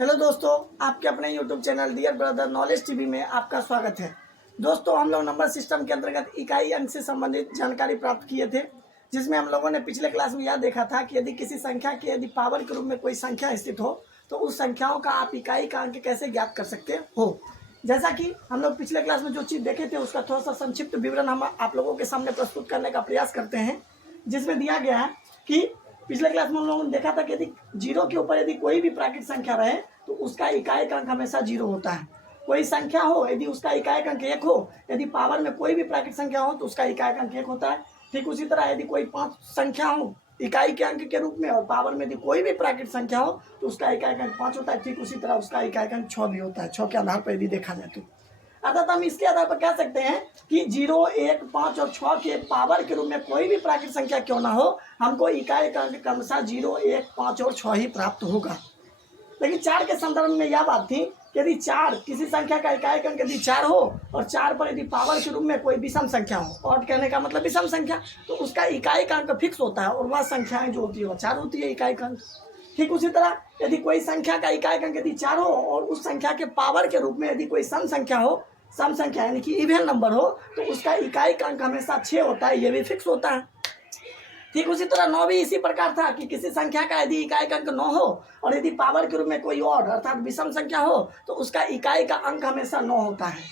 Hello दोस्तों, आपके अपने YouTube channel dear brother knowledge TV में आपका स्वागत है। दोस्तों, हम लोग नंबर सिस्टम के अंतर्गत इकाई अंक से संबंधित जानकारी प्राप्त किए थे, जिसमें हम लोगों ने पिछले क्लास में यह देखा था कि यदि किसी संख्या के यदि पावर के रूप में कोई संख्या स्थित हो तो उस संख्याओं का आप इकाई का अंक कैसे ज्ञात कर सकते हो। जैसा कि हम लोग पिछले क्लास में जो चीज़ देखे थे उसका थोड़ा सा संक्षिप्त विवरण हम आप लोगों के सामने प्रस्तुत करने का प्रयास करते हैं, जिसमें दिया गया है कि पिछले क्लास में हम लोगों ने देखा था कि यदि जीरो के ऊपर यदि कोई भी प्राकृतिक संख्या रहे तो उसका इकाई का अंक हमेशा जीरो होता है। कोई संख्या हो यदि उसका इकाई का अंक 1 हो, यदि पावर में कोई भी प्राकृतिक संख्या हो तो उसका इकाई का अंक 1 होता है। ठीक उसी तरह यदि कोई 5 संख्या हो इकाई के अंक के रूप में और पावर में यदि कोई भी प्राकृतिक संख्या हो तो उसका इकाई का अंक 5 होता है। ठीक उसी तरह उसका इकाई का अंक 6 भी होता है, 6 के आधार पर यदि देखा जाए तो। अर्थात हम इसके आधार पर कह सकते हैं कि 0, 1, 5 और 6 के पावर के रूप में कोई भी प्राकृतिक संख्या क्यों ना हो, हमको इकाई का अंक क्रमशः 0, 1, 5 और 6 ही प्राप्त होगा। लेकिन 4 के संदर्भ में यह बात थी कि यदि 4 किसी संख्या का इकाई का अंक यदि 4 हो और 4 पर यदि पावर के रूप में कोई विषम संख्या हो, और कहने का मतलब विषम संख्या, तो उसका इकाई का अंक फिक्स होता है और वह संख्याएं जो होती है वह 4 होती है इकाई का अंक। ठीक उसी तरह यदि कोई संख्या का इकाई का अंक यदि 4 हो और उस संख्या के पावर के रूप में यदि कोई सम संख्या हो, सम संख्या यानी कि इवन नंबर हो, तो उसका इकाई का अंक हमेशा 6 होता है, ये भी फिक्स होता है। ठीक उसी तरह 9 भी इसी प्रकार था कि किसी संख्या का यदि इकाई का अंक 9 हो और यदि पावर के रूप में कोई और अर्थात विषम संख्या हो तो उसका इकाई का अंक हमेशा 9 होता है।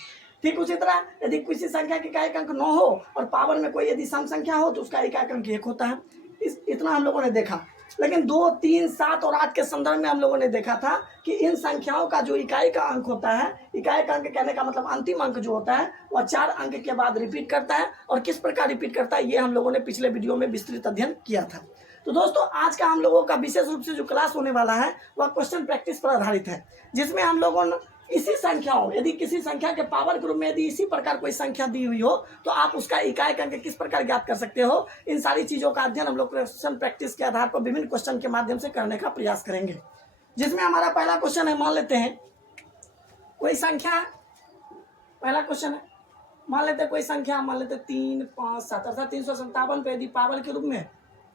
ठीक उसी तरह यदि किसी संख्या की इकाई का अंक 9 हो और पावर में कोई यदि सम संख्या हो तो उसका इकाई का अंक 1 होता है। इतना हम लोगों ने देखा। लेकिन 2, 3, 7 और 8 के संदर्भ में हम लोगों ने देखा था कि इन संख्याओं का जो इकाई का अंक होता है, इकाई का अंक कहने का मतलब अंतिम अंक जो होता है वह 4 अंक के बाद रिपीट करता है। और किस प्रकार रिपीट करता है ये हम लोगों ने पिछले वीडियो में विस्तृत अध्ययन किया था। तो दोस्तों, आज का हम लोगों का विशेष रूप से जो क्लास होने वाला है वह क्वेश्चन प्रैक्टिस पर आधारित है, जिसमें हम लोगों ने इसी संख्याओं यदि किसी संख्या के पावर के रूप में यदि इसी प्रकार कोई संख्या दी हुई हो तो आप उसका इकाई का अंक किस प्रकार ज्ञात कर सकते हो, इन सारी चीज़ों का अध्ययन हम लोग क्वेश्चन प्रैक्टिस के आधार पर विभिन्न क्वेश्चन के माध्यम से करने का प्रयास करेंगे। जिसमें हमारा पहला क्वेश्चन है, मान लेते हैं कोई संख्या, पहला क्वेश्चन है, मान लेते हैं कोई संख्या, मान लेते हैं 3, 5, 7 अर्थात 357 पे यदि पावर के रूप में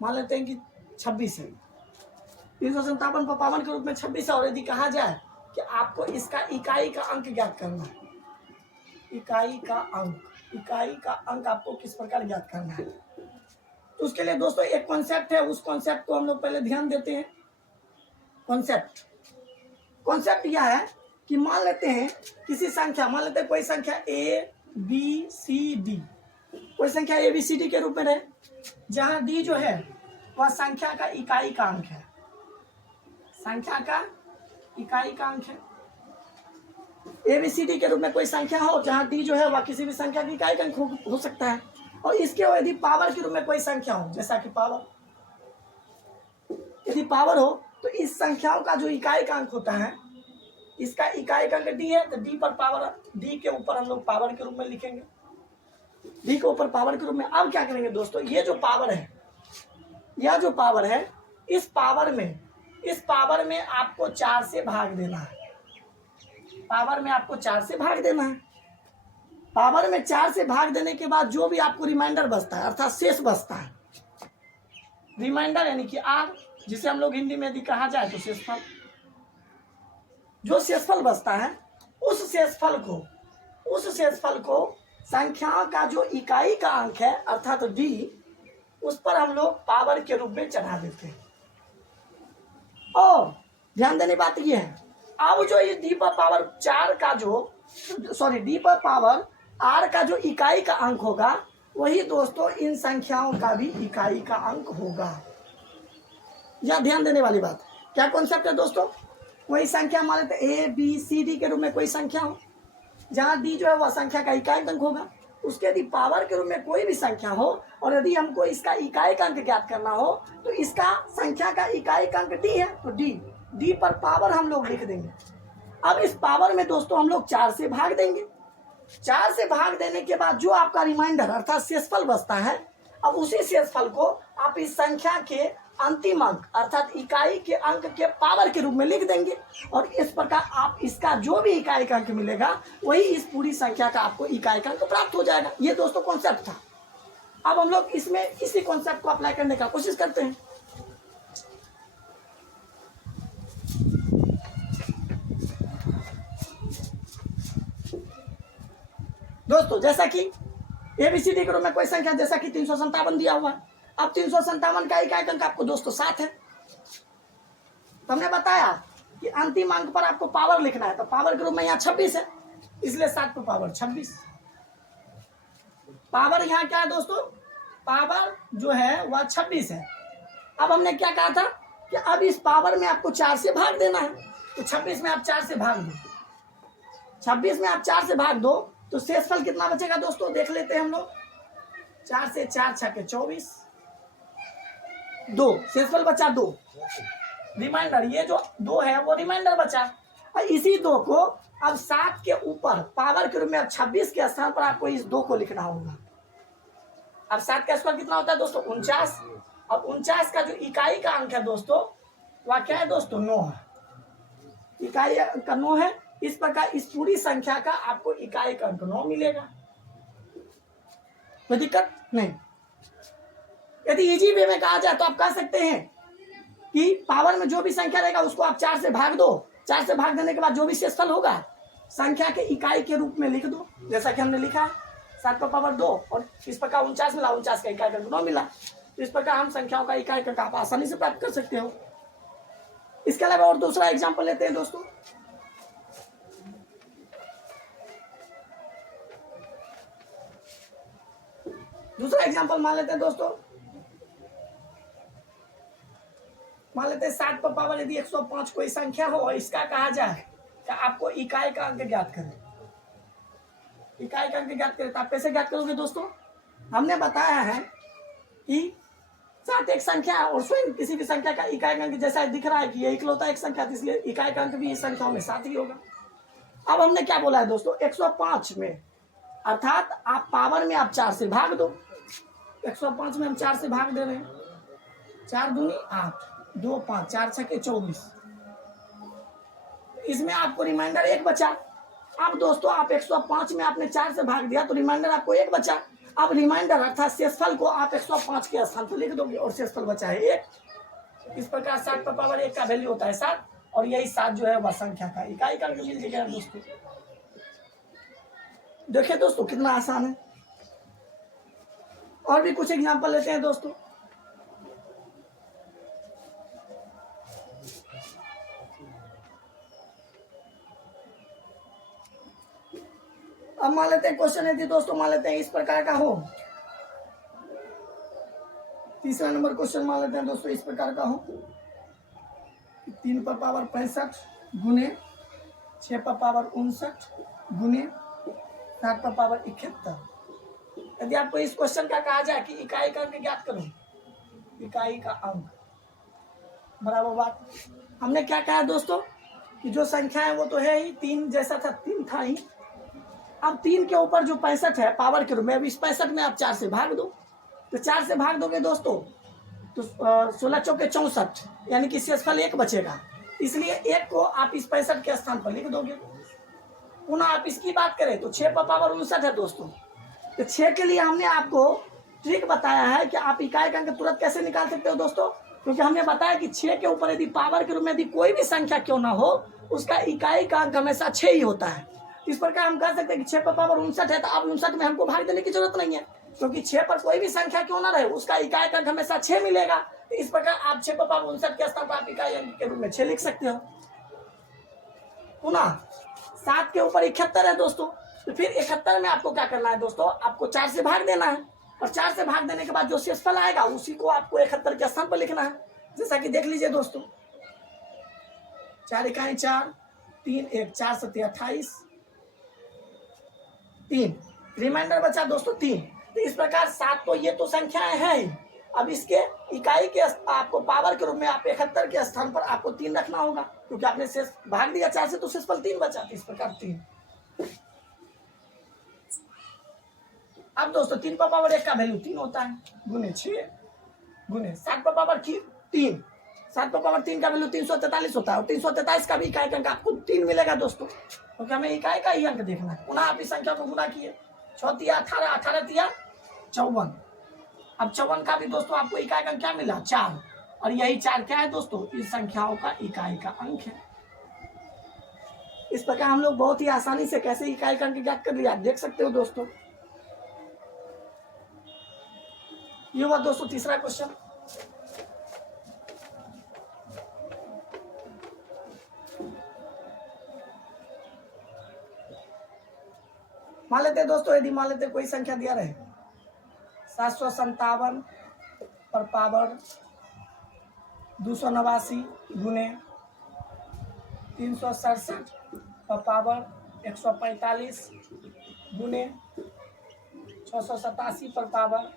मान लेते हैं कि 26 है। 357 पर पावर के रूप में 26 है और यदि कहा जाए कि आपको इसका इकाई का अंक ज्ञात करना है, इकाई का अंक आपको किस प्रकार ज्ञात करना है, तो उसके लिए दोस्तों एक कॉन्सेप्ट है, उस कॉन्सेप्ट को हम लोग पहले ध्यान देते हैं। कॉन्सेप्ट यह है कि मान लेते हैं किसी संख्या, मान लेते हैं कोई संख्या ABCD, कोई संख्या ABCD के रूप में रहे, जहां D जो है वह संख्या का इकाई का अंक है, संख्या का इकाई का अंक है। ABCD के रूप में कोई संख्या हो जहां D जो है वह किसी भी संख्या की इकाई का अंक हो सकता है। और इसके यदि पावर के रूप में कोई संख्या हो, जैसा कि पावर, यदि पावर हो तो इस संख्याओं का जो इकाई का अंक होता है, इसका इकाई का अंक D है तो D पर पावर, D के ऊपर हम लोग पावर के रूप में लिखेंगे, D के ऊपर पावर के रूप में। अब क्या करेंगे दोस्तों, ये जो पावर है, यह जो पावर है, इस पावर में आपको 4 से भाग देना है, पावर में आपको 4 से भाग देना है। पावर में 4 से भाग देने के बाद जो भी आपको रिमाइंडर बचता है अर्थात शेष बचता है, रिमाइंडर यानी कि R, जिसे हम लोग हिंदी में यदि कहा जाए तो शेषफल, जो शेषफल बचता है उस शेषफल को संख्या का जो इकाई का अंक है अर्थात D, उस पर हम लोग पावर के रूप में चढ़ा देते हैं। और ध्यान देने बात यह है, अब जो ये D पर पावर 4 का D पर पावर R का जो इकाई का अंक होगा वही दोस्तों इन संख्याओं का भी इकाई का अंक होगा। यह ध्यान देने वाली बात। क्या कॉन्सेप्ट है दोस्तों, कोई संख्या मान लेते ABCD के रूप में कोई संख्या हो जहां D जो है वह संख्या का इकाई अंक होगा, उसके यदि पावर के रूप में कोई भी संख्या हो और यदि हमको इसका इकाई का अंक ज्ञात करना हो तो इसका संख्या का इकाई का अंक D है तो D पर पावर हम लोग लिख देंगे। अब इस पावर में दोस्तों हम लोग 4 से भाग देंगे, 4 से भाग देने के बाद जो आपका रिमाइंडर अर्थात शेषफल बचता है, अब उसी शेषफल को आप इस संख्या के अंतिम अंक अर्थात इकाई के अंक के पावर के रूप में लिख देंगे और इस प्रकार आप इसका जो भी इकाई का अंक मिलेगा वही इस पूरी संख्या का आपको इकाई का अंक प्राप्त हो जाएगा। ये दोस्तों कॉन्सेप्ट था। अब हम लोग इसमें इसी कॉन्सेप्ट को अप्लाई करने का कोशिश करते हैं। दोस्तों जैसा कि ABCD के रूप में कोई संख्या जैसा कि 357 दिया हुआ है। अब 357 का इकाई अंक आपको दोस्तों 7 है। तो हमने बताया कि अंतिम अंक पर आपको पावर लिखना है, तो पावर के रूप में यहाँ 26 है, इसलिए 7 पर पावर 26। पावर यहाँ क्या है दोस्तों, पावर जो है वह 26 है। अब हमने क्या कहा था कि अब इस पावर में आपको 4 से भाग देना है, तो 26 में आप 4 से भाग दो, 26 में आप 4 से भाग दो तो शेषफल कितना बचेगा दोस्तों, देख लेते हैं हम लोग। 4 से 4 छके 24, 2 शेषफल बचा 2, रिमाइंडर ये जो 2 है वो रिमाइंडर बचा। और इसी 2 को अब 7 के ऊपर पावर के रूप में अब 26 के स्थान पर आपको इस 2 को लिखना होगा। अब 7 का स्क्वायर कितना होता है दोस्तों, 49। अब 49 का जो इकाई का अंक है दोस्तों वह क्या है दोस्तों, 9 है। इकाई का 9 है। इस प्रकार इस पूरी संख्या का आपको इकाई का अंक 9 मिलेगा, कोई दिक्कत नहीं। यदि इजी वे में कहा जाए तो आप कह सकते हैं कि पावर में जो भी संख्या रहेगा उसको आप 4 से भाग दो, 4 से भाग देने के बाद जो भी शेषफल होगा संख्या के इकाई के रूप में लिख दो, जैसा कि हमने लिखा है 7 पर पावर 2 और इस प्रकार 49 मिला, 49 का इकाई का अंक 9 मिला। तो इस प्रकार हम संख्याओं का इकाई का अंक आप आसानी से प्राप्त कर सकते हो। इसके अलावा और दूसरा एग्जाम्पल लेते हैं दोस्तों। दूसरा एग्जाम्पल मान लेते हैं दोस्तों, मान लेते हैं 7 पर पावर यदि 105 कोई संख्या हो और इसका कहा जाए कि आपको इकाई का अंक ज्ञात करें, इकाई का अंक ज्ञात करें तो आप कैसे ज्ञात करोगे दोस्तों। हमने बताया है कि 7 एक संख्या है और स्वयं किसी भी संख्या का इकाई का अंक जैसा दिख रहा है कि ये इकलौता एक संख्या, इसलिए इकाई का अंक भी इस संख्याओं में 7 ही होगा। अब हमने क्या बोला है दोस्तों, 105 में अर्थात आप पावर में आप 4 से भाग दो। 105 में हम 4 से भाग दे रहे हैं, 4 दूनी 8, 2 5, 4 छके 24। इसमें आपको रिमाइंडर 1 बचा। अब दोस्तों आप 105 में आपने 4 से भाग दिया तो रिमाइंडर आपको 1 बचा। अब रिमाइंडर अर्थात शेषफल को आप 105 के स्थान पर लिख दोगे और शेषफल बचा है 1। इस प्रकार 7 पर पावर 1 का वैल्यू होता है 7 और यही 7 जो है वह संख्या का इकाई का अंक मिल जाएगा दोस्तों। देखिए दोस्तों कितना आसान है। और भी कुछ एग्जांपल लेते हैं दोस्तों। अब मान लेते हैं क्वेश्चन है दोस्तों, मान लेते हैं इस प्रकार का हो। तीसरा नंबर क्वेश्चन मान लेते हैं दोस्तों इस प्रकार का हो, 3 पर पावर 65 गुने 6 पर पावर 59 गुने 7 पर पावर 71। यदि आपको इस क्वेश्चन का कहा जाए कि इकाई का अंक ज्ञात करो, इकाई का अंक बराबर बात, हमने क्या कहा दोस्तों कि जो संख्या है वो तो है ही 3 जैसा था, 3 था ही। अब 3 के ऊपर जो 65 है पावर के रूप में, अब इस 65 में आप 4 से भाग दो, तो 4 से भाग दोगे दोस्तों तो 16 चौके 64 यानी कि शेषफल 1 बचेगा, इसलिए 1 को आप इस 65 के स्थान पर लिख दोगे। पुनः आप इसकी बात करें तो 6 पर पावर 59 है दोस्तों, तो 6 के लिए हमने आपको ट्रिक बताया है कि आप इकाई का अंक तुरंत कैसे निकाल सकते हो दोस्तों, क्योंकि हमने बताया कि 6 के ऊपर यदि पावर के रूप में यदि कोई भी संख्या क्यों ना हो उसका इकाई का अंक हमेशा 6 ही होता है। इस प्रकार हम कह सकते हैं कि 6 पर पावर 59 है तो अब 59 में हमको भाग देने की जरूरत नहीं है, क्योंकि 6 पर कोई भी संख्या क्यों ना रहे उसका इकाई का अंक हमेशा 6 मिलेगा। तो इस प्रकार आप 6 पर पावर 59 के स्थान पर आप इकाई अंक के रूप में 6 लिख सकते हो। पुनः 7 के ऊपर 71 है दोस्तों, तो फिर 71 में आपको क्या करना है दोस्तों, आपको 4 से भाग देना है और 4 से भाग देने के बाद जो शेषफल आएगा उसी को आपको 71 के स्थान पर लिखना है। जैसा कि देख लीजिए दोस्तों, 4 इकाई 4, 3 1 4 7 28, 3 रिमाइंडर बचा दोस्तों 3। तो इस प्रकार 7 तो ये तो संख्याएं हैं ही, अब इसके इकाई के आपको पावर के रूप में आप 71 के स्थान पर आपको 3 रखना होगा, क्योंकि आपने शेष भाग दिया 4 से तो शेषफल 3 बचा, इस प्रकार 3। अब दोस्तों 3 पर पावर 1 का वैल्यू 3 होता है, गुने 6 गुने 7 पर पावर 3, 7 पर पावर 3 का वैल्यू 343 होता है और 343 का भी इकाई का अंक आपको 3 मिलेगा दोस्तों, क्योंकि हमें इकाई का ही अंक देखना है। पुनः आप इस संख्या को गुना किए, 6 तिया 18, 18 तिया 54। अब 54 का भी दोस्तों आपको इकाई का अंक क्या मिला, 4, और यही 4 क्या है दोस्तों, इस संख्याओं का इकाई का अंक है। इस प्रकार हम लोग बहुत ही आसानी से कैसे इकाई अंक ज्ञात कर लिया, आप देख सकते हो दोस्तों। ये हुआ दोस्तों तीसरा क्वेश्चन। मान लेते हैं दोस्तों, यदि मान लेते कोई संख्या दिया रहे 757 पर पावर 289 गुने 367 पर पावर 145 गुने 687 पर पावर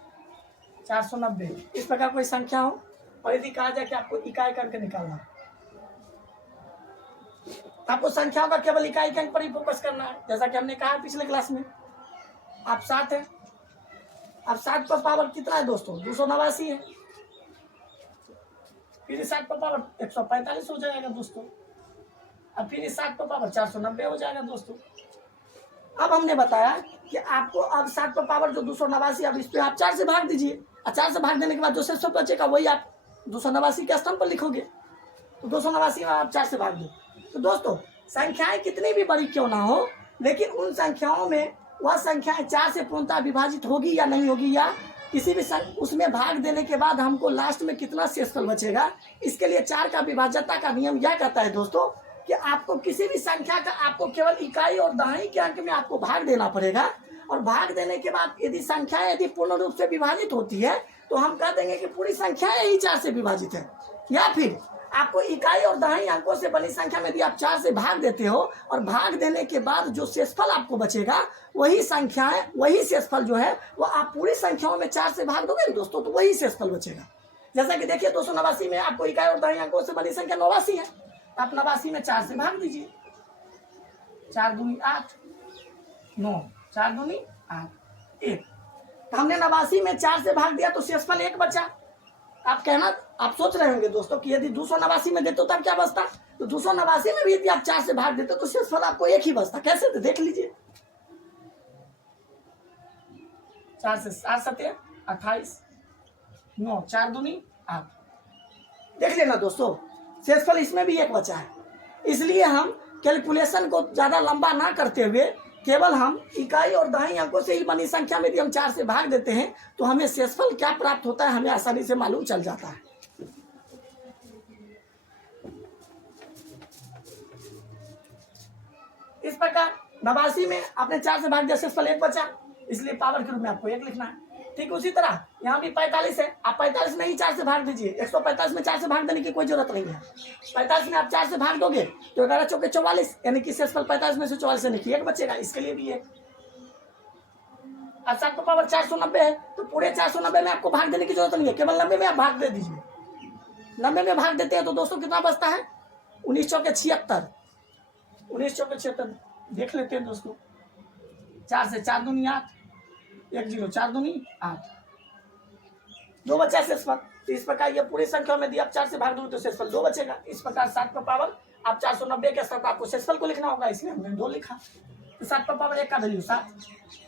490, इस प्रकार कोई संख्या हो और यदि कहा जाए कि आपको इकाई अंक निकालना, आपको संख्याओं का केवल इकाई अंक पर ही फोकस करना है। जैसा कि हमने कहा पिछले क्लास में, आप 7 है, अब 7 पर पावर कितना है दोस्तों, 289 है, फिर 7 पर पावर 145 हो जाएगा दोस्तों, अब फिर 7 पर पावर 490 हो जाएगा दोस्तों। अब हमने बताया कि आपको अब 7 पर पावर जो 289, अब इस पे आप 4 से भाग दीजिए, और 4 से भाग देने के बाद जो शेष बचेगा वही आप 289 के स्थान पर लिखोगे, तो 289 में आप 4 से भाग दो। तो दोस्तों संख्याएं कितनी भी बड़ी क्यों ना हो, लेकिन उन संख्याओं में वह संख्याएं 4 से पूर्णतः विभाजित होगी या नहीं होगी, या किसी भी उसमें भाग देने के बाद हमको लास्ट में कितना शेषफल बचेगा, इसके लिए 4 का विभाज्यता का नियम यह कहता है दोस्तों कि आपको किसी भी संख्या का आपको केवल इकाई और दहाई के अंक में आपको भाग देना पड़ेगा, और भाग देने के बाद यदि संख्या यदि पूर्ण रूप से विभाजित होती है तो हम कह देंगे कि पूरी संख्या ही 4 से विभाजित है। या फिर आपको इकाई और दहाई अंकों से बनी संख्या में यदि आप 4 से भाग देते हो और भाग देने के बाद जो शेषफल आपको बचेगा वही संख्याएं, वही शेषफल जो है वो आप पूरी संख्याओं में 4 से भाग दोगे दोस्तों, तो वही शेषफल बचेगा। जैसा कि देखिए 289 में आपको इकाई और दहाई अंकों से बनी संख्या 89 है, आप 89 में 4 से भाग दीजिए, 4 दूनी 8, 9, 4 दूनी 8, 1। हमने 89 में 4 से भाग दिया तो शेषफल 1 बचा। आप सोच रहे होंगे दोस्तों कि यदि 289 में देते हो तब क्या बचता, तो 289 में भी यदि आप 4 से भाग देते हो तो शेषफल आपको 1 ही बचता। कैसे, तो देख लीजिए, 4 से 7 7 28, 9, 4 दूनी 8, देख लेना दोस्तों, शेषफल इसमें भी 1 बचा है। इसलिए हम कैलकुलेशन को ज्यादा लंबा ना करते हुए केवल हम इकाई और दहाई अंकों से ही बनी संख्या में यदि हम 4 से भाग देते हैं तो हमें शेषफल क्या प्राप्त होता है हमें आसानी से मालूम चल जाता है। इस प्रकार 89 में आपने 4 से भाग दिया, शेषफल 1 बचा, इसलिए पावर के रूप में आपको 1 लिखना है। ठीक उसी तरह यहाँ भी 45 है, आप 45 में ही 4 से भाग दीजिए, 145 में 4 से भाग देने की कोई जरूरत नहीं है। 45 में आप 4 से भाग दोगे तो 11 चौके 44, यानी कि शेषफल 45 में से 44 से नहीं 1 बचेगा, इसके लिए भी 1। 7 पर पावर 490 है तो पूरे 490 में आपको भाग देने की जरूरत नहीं है, केवल 90 में आप भाग दे दीजिए। 90 में भाग देते हैं तो दोस्तों कितना बचता है, 19 चौके 76, 19 चौके 76 देख लेते हैं दोस्तों। 4 से 4 दूनी 8, 1 0, 4 दूनी 8, 2 बचा शेषफल। तो इस प्रकार ये पूरी संख्या में यदि आप 4 से भाग दोगे तो शेषफल 2 बचेगा। इस प्रकार 7 पर पावर आप 490 के साथ आपको शेषफल को लिखना होगा, इसलिए हमने 2 लिखा। तो 7 पर पावर 1 का वैल्यू 7,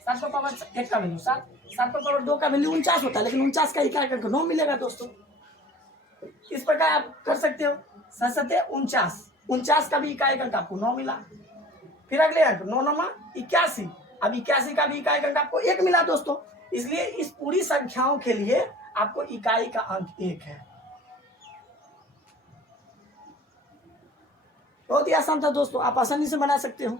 7 पर पावर 1 का वैल्यू 7, 7 पर पावर 2 का वैल्यू 49 होता है, लेकिन 49 का इकाई अंक 9 मिलेगा दोस्तों। इस प्रकार आप कर सकते हो। 7 7 49, 49 का भी इकाई अंक आपको 9 मिला। फिर अगले अंक 9 9 81, अब 81 का भी इकाई अंक आपको 1 मिला दोस्तों। इसलिए इस पूरी संख्याओं के लिए आपको इकाई का अंक 1 है। बहुत ही आसान था दोस्तों, आप आसानी से बना सकते हो।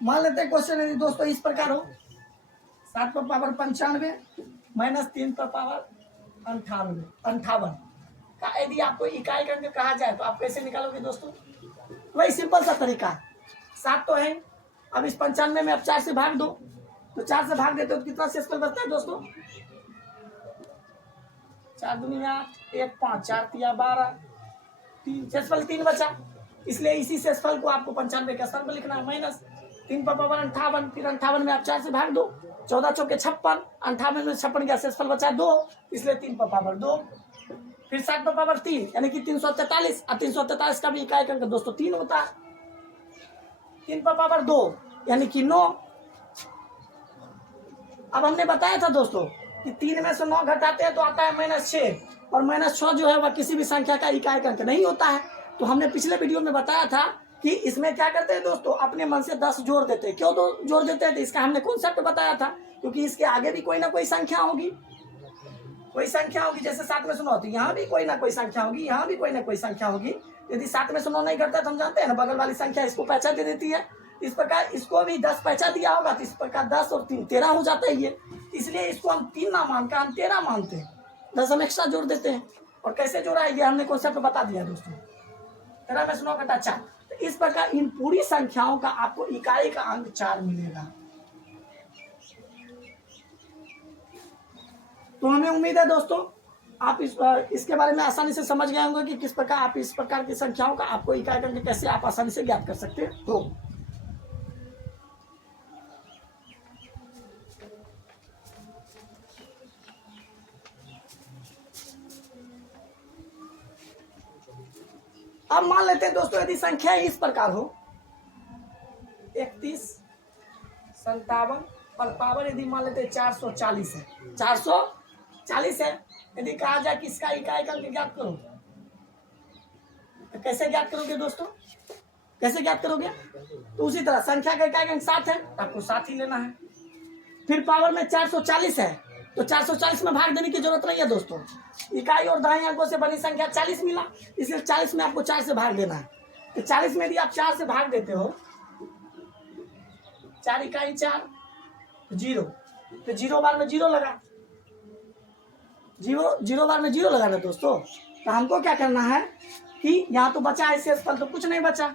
मान लेते हैं क्वेश्चन यदि दोस्तों इस प्रकार हो, 7 पर पावर 95 माइनस 3 पर पावर 58 का यदि आपको इकाई अंक कहा जाए तो आप कैसे निकालोगे दोस्तों, वही सिंपल सा तरीका है। 7 तो है, अब इस 95 में आप 4 से भाग दो, तो 4 से भाग देते हो तो कितना शेषफल बचता है दोस्तों, 4 दूनी 8, 1 5, 4 3 12, 3 शेषफल 3 बचा। इसलिए इसी शेषफल को आपको 95 के स्थान पर लिखना है, माइनस 3 पर पावर 58, फिर 58 में आप 4 से भाग दो, 14 चौके 56, 58 में 56 का शेषफल बचा 2, इसलिए 3 पर पावर 2। फिर 7 पर पावर 3 यानी कि 343, और 343 का भी इकाई अंक दोस्तों 3 होता है। 3 पर पावर 2 यानी कि 9, अब हमने बताया था दोस्तों कि 3 में से 9 घटाते हैं तो आता है -6, और -6 जो है वह किसी भी संख्या का इकाई अंक नहीं होता है। तो हमने पिछले वीडियो में बताया था कि इसमें क्या करते हैं दोस्तों, अपने मन से 10 जोड़ देते हैं। क्यों जोड़ देते हैं? तो इसका हमने कॉन्सेप्ट बताया था, क्योंकि इसके आगे भी कोई ना कोई संख्या होगी, कोई संख्या होगी। जैसे 7 में से 9 होती है, यहाँ भी कोई ना कोई संख्या होगी, यहाँ भी कोई ना कोई संख्या होगी। यदि 7 में से 9 नहीं घटता तो हम जानते हैं ना, बगल वाली संख्या इसको पैचा दे देती है। इस प्रकार इसको भी 10 पैचा दिया होगा, तो इस प्रकार 10 और 3 13 हो जाता है ये। इसलिए इसको हम 3 ना मानकर हम 13 मानते हैं, 10 हम एक्स्ट्रा जोड़ देते हैं। और कैसे जोड़ा है ये हमने कॉन्सेप्ट बता दिया दोस्तों। 13 में से 9 घटा 4, तो इस प्रकार इन पूरी संख्याओं का आपको इकाई का अंक 4 मिलेगा। तो हमें उम्मीद है दोस्तों आप इसके बारे में आसानी से समझ गए होंगे कि किस प्रकार आप इस प्रकार की संख्याओं का आपको इकाई का अंक कैसे आप आसानी से ज्ञात कर सकते हो। अब मान लेते हैं दोस्तों, यदि संख्या इस प्रकार हो 31, 57 और पावर यदि मान लेते हैं 440 है, 440 है। यदि कहा जाए कि इसका इकाई का अंक ज्ञात करो, तो कैसे ज्ञात करोगे दोस्तों? कैसे ज्ञात करोगे? तो उसी तरह संख्या का इकाई का अंक 7 है, आपको 7 ही लेना है। फिर पावर में 440 है, तो 440 में भाग देने की जरूरत नहीं है दोस्तों। इकाई और दाएं अंकों से बनी संख्या 40 मिला, इसलिए 40 में आपको 4 से भाग देना है। तो 40 में यदि आप 4 से भाग देते हो, 4 इकाई 4, 0, तो 0 बार में 0 लगा, 0 बार में 0 लगाना दोस्तों। तो हमको क्या करना है कि यहाँ तो बचा है शेषफल, तो कुछ नहीं बचा।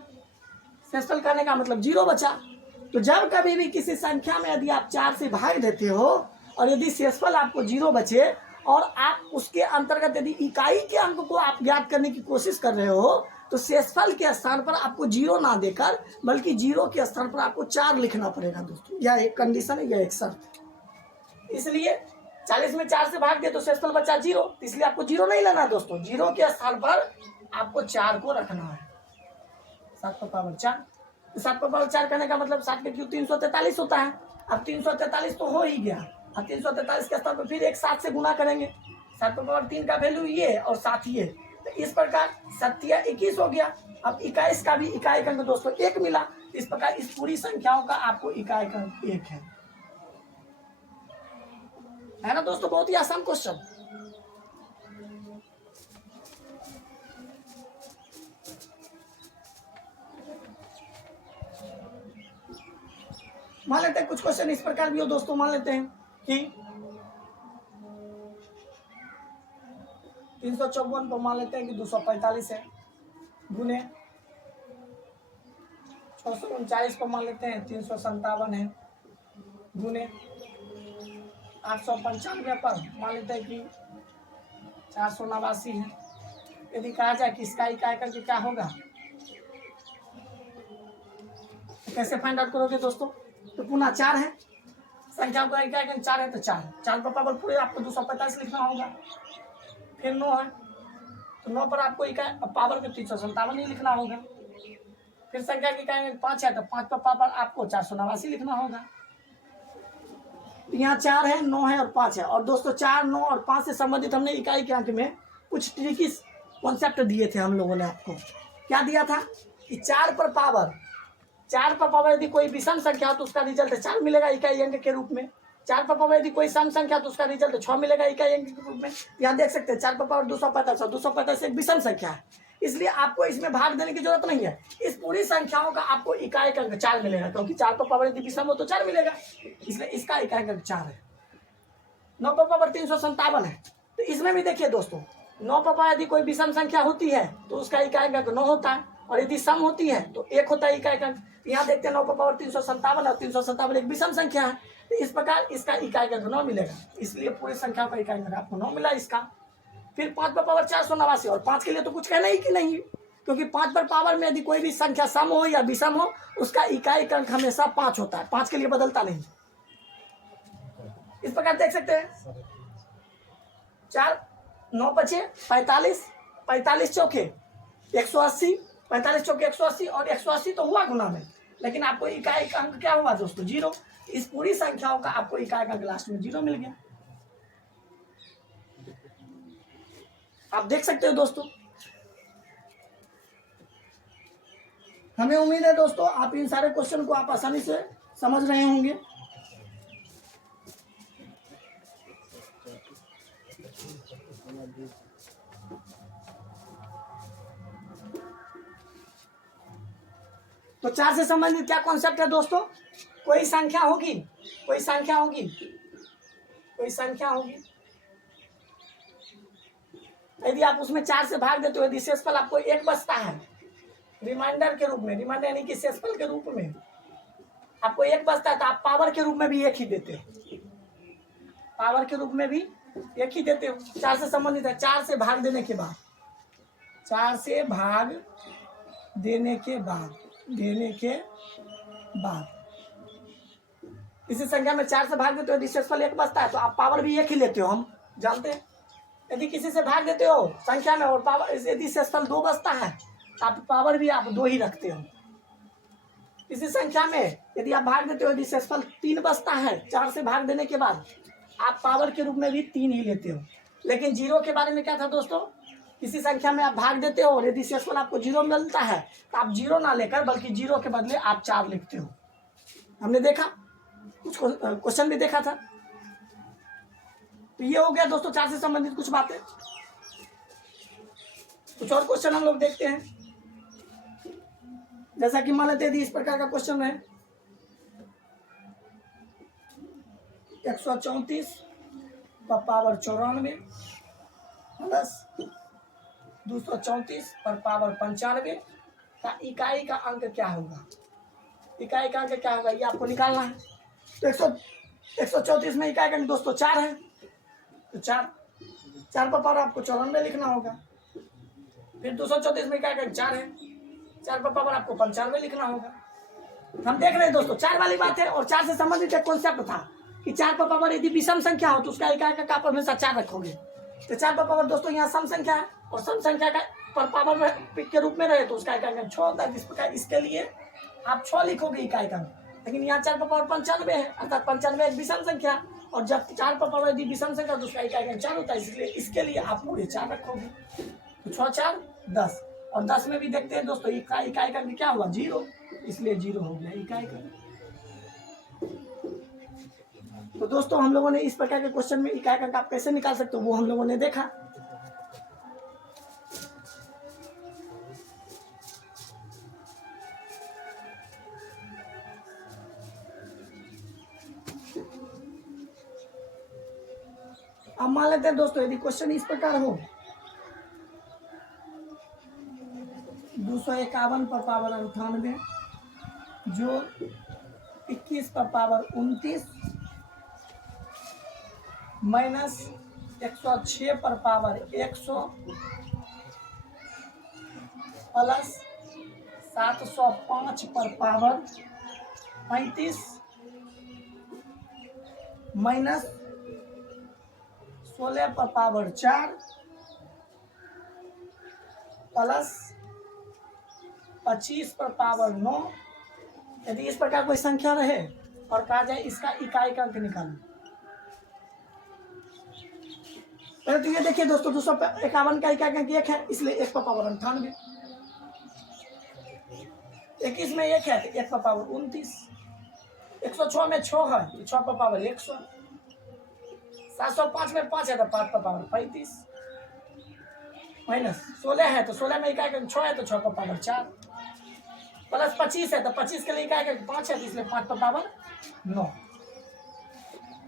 शेषफल करने का मतलब 0 बचा। तो जब कभी भी किसी संख्या में यदि आप 4 से भाग देते हो और यदि शेषफल आपको 0 बचे और आप उसके अंतर्गत यदि इकाई के अंक को आप ज्ञात करने की कोशिश कर रहे हो, तो शेषफल के स्थान पर आपको 0 ना देकर बल्कि 0 के स्थान पर आपको 4 लिखना पड़ेगा दोस्तों। यह एक कंडीशन है, यह एक शर्त। इसलिए 40 में 4 से भाग दे तो शेषफल बचा 0, इसलिए आपको 0 नहीं लेना है दोस्तों। 0 के स्थान पर आपको 4 को रखना है। 7 पर पावर 4, 7 पर पावर 4 करने का मतलब 7 के क्यूब 343 होता है। अब 343 तो हो ही गया, अब 343 के स्थान पर फिर एक 7 से गुना करेंगे। 7 पर पावर 3 का वैल्यू ये और 7 ये, तो इस प्रकार 7 या 21 हो गया। अब 21 का भी इकाई का अंक दोस्तों 1 मिला। इस प्रकार इस पूरी संख्याओं का आपको इकाई का अंक 1 है ना दोस्तों। बहुत ही आसान क्वेश्चन। मान लेते हैं कुछ क्वेश्चन इस प्रकार भी हो दोस्तों। मान लेते हैं कि 354 पर मान लेते हैं कि 245 है, गुने 639 पर मान लेते हैं 357 है, गुने 895 पर मान लेते हैं कि 489 है। यदि कहा जाए कि इसका इकाई का क्या होगा, तो कैसे फाइंड आउट करोगे दोस्तों? तो पुनः 4 है, संख्या का इकाई का 4 है, तो 4 पर पावर पूरे आपको 245 लिखना होगा। फिर 9 है, तो 9 पर आपको इकाई पावर में 357 ही लिखना होगा। फिर संख्या की इकाई 5 है, तो 5 पर पावर आपको 489 लिखना होगा। यहाँ 4 है, 9 है और 5 है। और दोस्तों 4, 9 और 5 से संबंधित हमने इकाई के अंक में कुछ ट्रिकी कॉन्सेप्ट दिए थे हम लोगों ने आपको। क्या दिया था कि 4 पर पावर यदि कोई विषम संख्या हो तो उसका रिजल्ट 4 मिलेगा इकाई अंक के रूप में। 4 पर पावर यदि कोई सम संख्या तो उसका रिजल्ट 6 मिलेगा इकाई अंक के रूप में। यहाँ देख सकते हैं 4 पर पावर 245 और 245 एक विषम संख्या है, इसलिए आपको इसमें भाग देने की जरूरत नहीं है। इस पूरी संख्याओं का आपको इकाई का अंक 4 मिलेगा, क्योंकि 4 पर पावर यदि विषम हो तो 4 मिलेगा, इसलिए इसका इकाई का अंक 4 है। 9 पर पावर 357 है, तो इसमें भी देखिए दोस्तों 9 पर पावर यदि कोई विषम संख्या होती है तो उसका इकाई का अंक 9 होता है, और यदि सम होती है तो 1 होता है इकाई का अंक। यहाँ देखते हैं 9 पर पावर 357 और 357 एक विषम संख्या है, तो इस प्रकार इसका इकाई का अंक 9 मिलेगा, इसलिए पूरी संख्या का इकाई अंक आपको 9 मिला इसका। फिर 5 पर पावर 489 और 5 के लिए तो कुछ कहना ही कि नहीं, क्योंकि 5 पर पावर में यदि कोई भी संख्या सम हो या विषम हो उसका इकाई का अंक हमेशा 5 होता है, 5 के लिए बदलता नहीं। इस प्रकार देख सकते हैं 4, 9 बचे 45, 45 चौके 180, 45 चौके 180 और 180 तो हुआ गुना में, लेकिन आपको इकाई का अंक क्या हुआ दोस्तों 0। इस पूरी संख्याओं का आपको इकाई का लास्ट में 0 मिल गया। आप देख सकते हो दोस्तों। हमें उम्मीद है दोस्तों आप इन सारे क्वेश्चन को आप आसानी से समझ रहे होंगे। तो 4 से संबंधित क्या कॉन्सेप्ट है दोस्तों? कोई संख्या होगी, कोई संख्या होगी, कोई संख्या होगी, यदि आप उसमें 4 से भाग देते हो, यदि शेषफल आपको 1 बचता है रिमाइंडर के रूप में, रिमाइंडर यानी कि शेषफल के रूप में आपको 1 बचता है, तो आप पावर के रूप में भी 1 ही देते हो, पावर के रूप में भी 1 ही देते हो। 4 से संबंधित है। 4 से भाग देने के बाद, 4 से भाग देने के बाद, इसी संख्या में 4 से भाग देते हो, यदि शेषफल 1 बचता है तो आप पावर भी 1 ही लेते हो, हम जानते हैं। यदि किसी से भाग देते हो संख्या में और पावर, यदि शेषफल 2 बचता है तो आप पावर भी आप 2 ही रखते हो। इसी संख्या में यदि आप भाग देते हो, यदि शेषफल 3 बचता है 4 से भाग देने के बाद, आप पावर के रूप में भी 3 ही लेते हो। लेकिन 0 के बारे में क्या था दोस्तों? किसी संख्या में आप भाग देते हो और यदि शेषफल आपको 0 मिलता है तो आप 0 ना लेकर बल्कि 0 के बदले आप 4 लिखते हो। हमने देखा, कुछ क्वेश्चन भी देखा था। तो ये हो गया दोस्तों 4 से संबंधित कुछ बातें। कुछ और क्वेश्चन हम लोग देखते हैं। जैसा कि मान लेते हैं इस प्रकार का क्वेश्चन है, 134 पर पावर 94 प्लस 234 पर पावर 95 का इकाई का अंक क्या होगा? इकाई का अंक क्या होगा ये आपको निकालना है। तो 134 में इकाई का अंक दोस्तों 4 है, तो 4 पर पावर आपको 94 लिखना होगा। फिर 234 में इकाई का अंक 4 है, 4 पर पावर आपको 95 लिखना होगा। हम देख रहे हैं दोस्तों 4 वाली बात है, और 4 से संबंधित एक कॉन्सेप्ट था कि 4 पर पावर यदि विषम संख्या हो तो उसका इकाई का आप हमेशा 4 रखोगे। तो 4 पर पावर दोस्तों यहाँ सम संख्या है, और सम संख्या का पर पावर के रूप में रहे तो उसका इकाई का 6 होता है। जिस प्रकार इसके लिए आप 6 लिखोगे इकाई का, लेकिन यहाँ 4 पर पावर 95 है, अर्थात 95 एक विषम संख्या, और जब 4 पर पावर यदि विषम संख्या तो उसका इकाई का 4 होता है, इसलिए इसके लिए आप पूरे 4 रखोगे। तो 6 4 10, और 10 में भी देखते हैं दोस्तों इकाई का क्या हुआ? 0, इसलिए 0 हो गया इकाई का। तो दोस्तों हम लोगों ने इस प्रकार के क्वेश्चन में इकाई का आप कैसे निकाल सकते हो वो हम लोगों ने देखा। अब मान लेते हैं दोस्तों यदि क्वेश्चन इस प्रकार हो, 251 पर पावर 98 जो 21 पर पावर 29 माइनस 106 पर पावर 100 प्लस 705 पर पावर 35 माइनस 16 पर पावर 4 प्लस 25 पर पावर 9, यदि इस प्रकार कोई संख्या रहे और कहा जाए इसका इकाई का अंक निकालो। पहले तो ये देखिए दोस्तों 251 का इकाई का अंक 1 है, इसलिए 1 पर पावर 98। 21 में 1 है तो 1 पर पावर 29। 106 में 6 है तो 6 पर पावर 100। 705 में 5 है तो 5 पर पावर 35 माइनस 16 है तो 16 में इकाई का 6 है तो 6 पर पावर 4 प्लस 25 है तो 25 के लिए इकाई का 5 है तो इसलिए 5 पर पावर 9।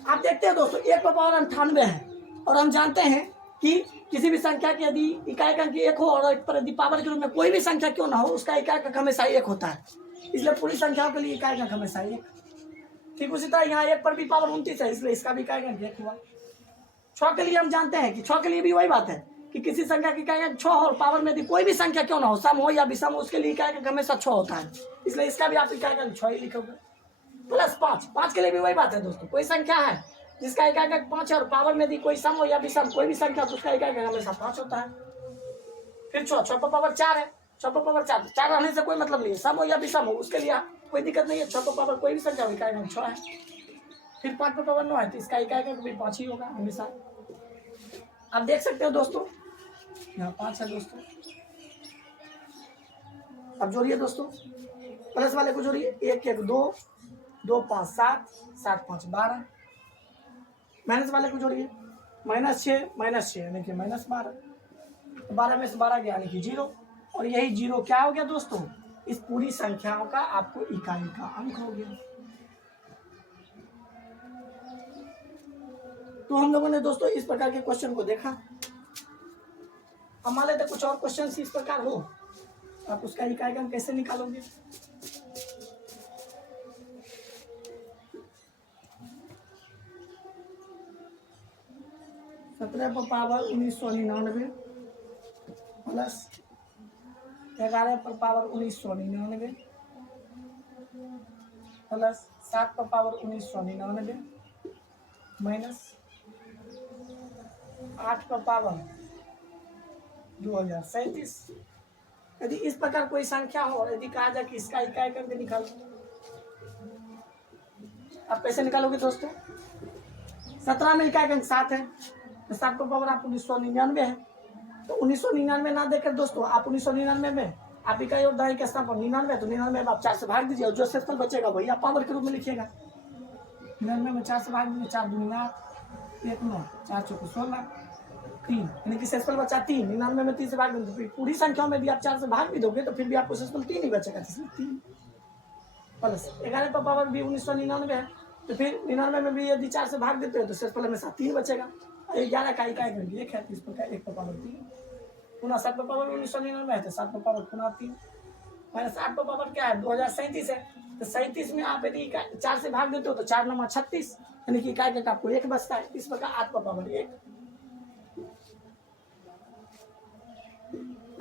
आप देखते हैं दोस्तों 1 पर पावर 98 है, और हम जानते हैं कि किसी भी संख्या की यदि इकाई का अंक 1 हो और एक पर यदि पावर के रूप में कोई भी संख्या क्यों ना हो उसका इकाई का हमेशा 1 होता है, इसलिए पूरी संख्याओं के लिए इकाई का हमेशा 1। ठीक उसी तरह यहाँ 1 पर भी पावर 29 है, इसलिए इसका भी इकाई का 1 हुआ। 6 के लिए हम जानते हैं कि 6 के लिए भी वही बात है कि किसी संख्या की इकाई का 6 हो और पावर में यदि कोई भी संख्या क्यों ना हो, सम हो या विषम हो, उसके लिए इकाई का हमेशा 6 होता है, इसलिए इसका भी आप इकाई का 6 ही लिखोगे। प्लस 5 के लिए भी वही बात है दोस्तों, कोई संख्या है जिसका इकाई का 5 है और पावर में यदि कोई सम हो या विषम कोई भी संख्या तो उसका इकाई का हमेशा 5 होता है। फिर 6 पर पावर 4 है, 6 पर पावर 4 रहने से कोई मतलब नहीं है, सम हो या विषम हो उसके लिए कोई दिक्कत नहीं है। 6 पर पावर कोई भी संख्या हो, इकाई अंक 6 है। फिर 5 पर पावर 9 है, तो इसका इकाई अंक भी 5 ही होगा हमेशा। आप देख सकते हो दोस्तों, यहाँ 5 है दोस्तों। अब जोड़िए दोस्तों, प्लस वाले को जोड़िए, 1 1 2, 2 5 7, 7 5 12। माइनस वाले को जोड़िए, -6 यानी कि -12, 12 में से 12 गया यानी कि 0, और यही 0 क्या हो गया दोस्तों, इस पूरी संख्याओं का आपको इकाई का अंक हो गया। तो हम लोगों ने दोस्तों इस प्रकार के क्वेश्चन को देखा। अब मान लेते कुछ और क्वेश्चन इस प्रकार हो, आप उसका इकाई का अंक कैसे निकालोगे। सत्रह पर पावर 1999 प्लस 11 पर पावर 1999 प्लस 7 पर पावर 1999 माइनस 8 पर पावर 2037। यदि इस प्रकार कोई संख्या हो, यदि कहा जाए कि इसका इकाई अंक निकालो, आप कैसे निकालोगे दोस्तों। 17 में इकाई अंक 7 है, तो 7 पर पावर आप 1999 है, तो 1999 ना देकर दोस्तों आप 1999 में आप इकाई और दहाई के स्थान पर 99, तो 99 आप 4 से भाग दीजिए, और जो शेषफल बचेगा वही आप पावर के रूप में लिखिएगा। 99 में 4 से भाग दीजिए, 4 दूनी 8, 1 9, 4 चौके 16, 3, यानी कि शेषफल बचा 3। 99 में 3 से भाग दीजिए, पूरी संख्याओं में यदि आप 4 से भाग भी दोगे तो फिर भी आपको शेषफल 3 ही बचेगा, इसलिए 3 प्लस 11 पर पावर भी 1999 है, तो फिर 99 में भी यदि 4 से भाग देते हो तो शेषफल हमेशा 3 बचेगा। 11 का इकाई अंक 1 है, तो इस प्रकार 1 पर पावर 3 पुनः 7 पर पावर 1999 है, तो 7 पर पावर पुनः 3 माइनस 8 पर पावर क्या है 2037 है, तो 37 में आप यदि 4 से भाग देते हो तो 4 9 36, यानी कि इकाई अंक आपको 1 बचता है। इस प्रकार 8 पर पावर 1।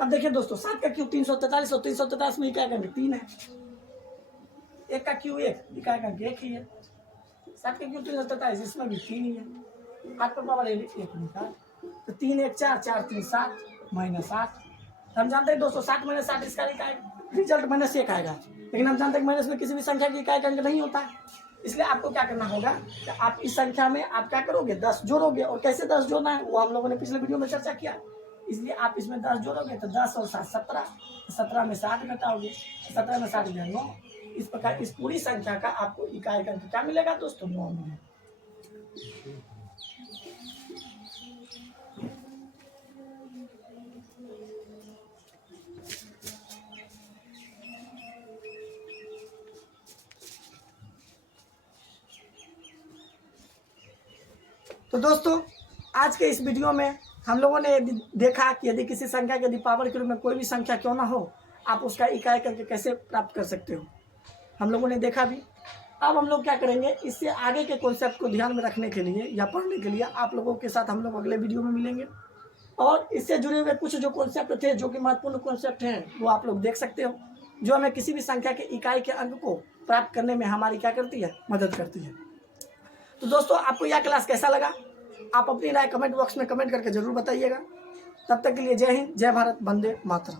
अब देखिए दोस्तों, 7 का क्यूब 343, और 343 में इकाई अंक 3 है। 1 का क्यूब 1, इकाई अंक 1 ही है। 7 का क्यूब 343, इसमें भी 3 ही है। 8 पर पावर 1 निकाल, तो 3 1 4, 4 3 7 माइनस 8। हम जानते हैं दोस्तों 7 - 8 इसका इकाई रिजल्ट -1 आएगा, लेकिन हम जानते हैं माइनस में किसी भी संख्या की इकाई अंक नहीं होता है। इसलिए आपको क्या करना होगा कि आप इस संख्या में आप क्या करोगे, 10 जोड़ोगे, और कैसे 10 जोड़ना है वो हम लोगों ने पिछले वीडियो में चर्चा किया। इसलिए आप इसमें 10 जोड़ोगे तो 10 और 7 17, 17 में 7 घटाओगे, 17 में 7 गया 9। इस प्रकार इस पूरी संख्या का आपको इकाई अंक क्या मिलेगा दोस्तों, 9 मिलेगा। तो दोस्तों आज के इस वीडियो में हम लोगों ने देखा कि यदि किसी संख्या के यदि पावर के रूप में कोई भी संख्या क्यों ना हो, आप उसका इकाई अंक कैसे प्राप्त कर सकते हो, हम लोगों ने देखा भी। अब हम लोग क्या करेंगे, इससे आगे के कॉन्सेप्ट को ध्यान में रखने के लिए या पढ़ने के लिए आप लोगों के साथ हम लोग अगले वीडियो में मिलेंगे, और इससे जुड़े हुए कुछ जो कॉन्सेप्ट थे, जो कि महत्वपूर्ण कॉन्सेप्ट हैं, वो आप लोग देख सकते हो, जो हमें किसी भी संख्या के इकाई के अंक को प्राप्त करने में हमारी क्या करती है, मदद करती है। तो दोस्तों आपको यह क्लास कैसा लगा, आप अपनी राय कमेंट बॉक्स में कमेंट करके जरूर बताइएगा। तब तक के लिए जय हिंद, जय भारत, वंदे मातरम।